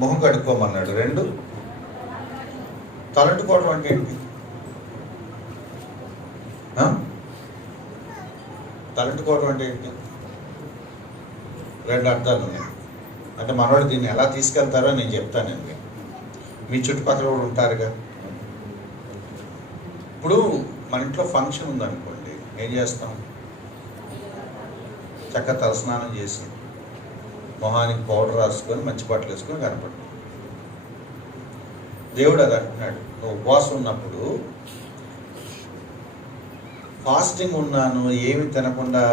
మొహం కడుక్కోమన్నాడు. రెండు తలంటుకోవడం అంటే ఏంటి? ఆ? తలంటుకోవడం అంటే ఏంటి? రెండు అర్థాలు ఉన్నాయి. అంటే మనవాడు దీన్ని ఎలా తీసుకెళ్తారో నేను చెప్తానండి మీ చుట్టుపక్కల కూడా ఉంటారుగా. ఇప్పుడు మన ఇంట్లో ఫంక్షన్ ఉందనుకోండి ఏం చేస్తాం? చక్కగా తలస్నానం చేసి మొహానికి పౌడర్ రాసుకొని మంచి బట్టలు వేసుకొని కనపడు దేవుడు అది అంటున్నాడు. నువ్వు ఉపవాసం ఉన్నప్పుడు ఫాస్టింగ్ ఉన్నాను ఏమి తినకుండా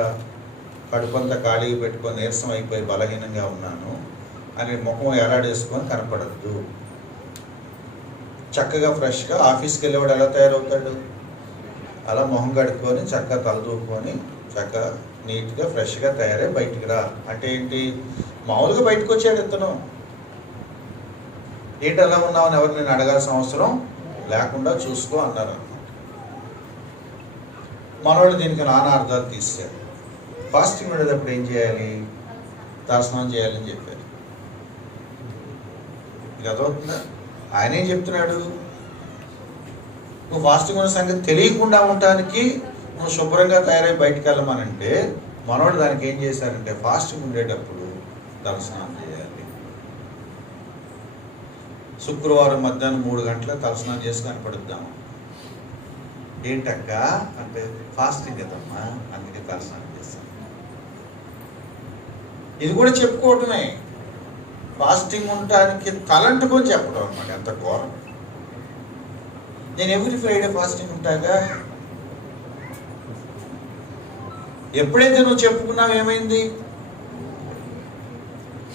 కడుపంతా ఖాళీగా పెట్టుకొని నీరసం అయిపోయి బలహీనంగా ఉన్నాను అని ముఖం ఎలాడేసుకొని కనపడద్దు. చక్కగా ఫ్రెష్గా ఆఫీస్కి వెళ్ళేవాడు ఎలా తయారవుతాడు? అలా మొహం కడుక్కొని చక్కగా తలదూకొని చక్కగా నీట్గా ఫ్రెష్గా తయారై బయటికి రా. అంటే ఏంటి? మామూలుగా బయటకు వచ్చాడు ఇతను. ఏంటి అలా ఉన్నావు అని ఎవరు నేను అడగాల్సిన అవసరం? లేకుండా చూసుకో అన్నారు అన్నమాట. మనవాడు దీనికి నానా అర్థాలు తీశాడు ఫాస్టింగ్ ఉండేటప్పుడు ఏం చేయాలి? దర్శనం చేయాలని చెప్పారు. ఇది అదవుతుందా ఆయన ఏం చెప్తున్నాడు. నువ్వు ఫాస్టింగ్ ఉన్న సంగతి తెలియకుండా ఉండటానికి నువ్వు శుభ్రంగా తయారై బయటికి వెళ్ళమనంటే మనోడు దానికి ఏం చేశారంటే ఫాస్టింగ్ ఉండేటప్పుడు తలస్నానం చేయాలి. శుక్రవారం మధ్యాహ్నం మూడు గంటల తలస్నానం చేసి కనపడుద్దాం. ఏంటక్క? అంటే ఫాస్టింగ్ కదమ్మా అందుకే తలస్నానం చేస్తాను ఇది కూడా చెప్పుకోవటమే. ఫాస్టింగ్ ఉండటానికి తలంటుకొని చెప్పడం అనమాట ఎంత ఘోరం. నేను ఎవ్రీ ఫ్రైడే ఫాస్టింగ్ ఉంటాగా. ఎప్పుడైతే నువ్వు చెప్పుకున్నావు ఏమైంది?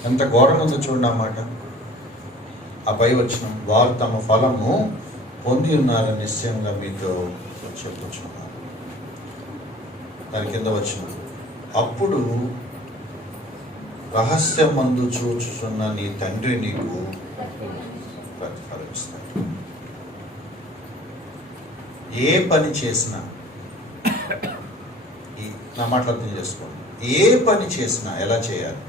ఎంత ఘోరం ఉందో చూడండి అన్నమాట ఆ పై వచ్చిన వారు తమ ఫలము పొంది ఉన్నారని నిశ్చయంగా మీతో చెప్పుచున్నారు దాని కింద వచ్చిన అప్పుడు రహస్యం మందు చూచుచున్న నీ తండ్రి నీకు ప్రతిఫలిస్తాడు ఏ పని చేసినా ఈ నా మాటలు అర్థం చేసుకోండి. ఏ పని చేసినా ఎలా చేయాలి?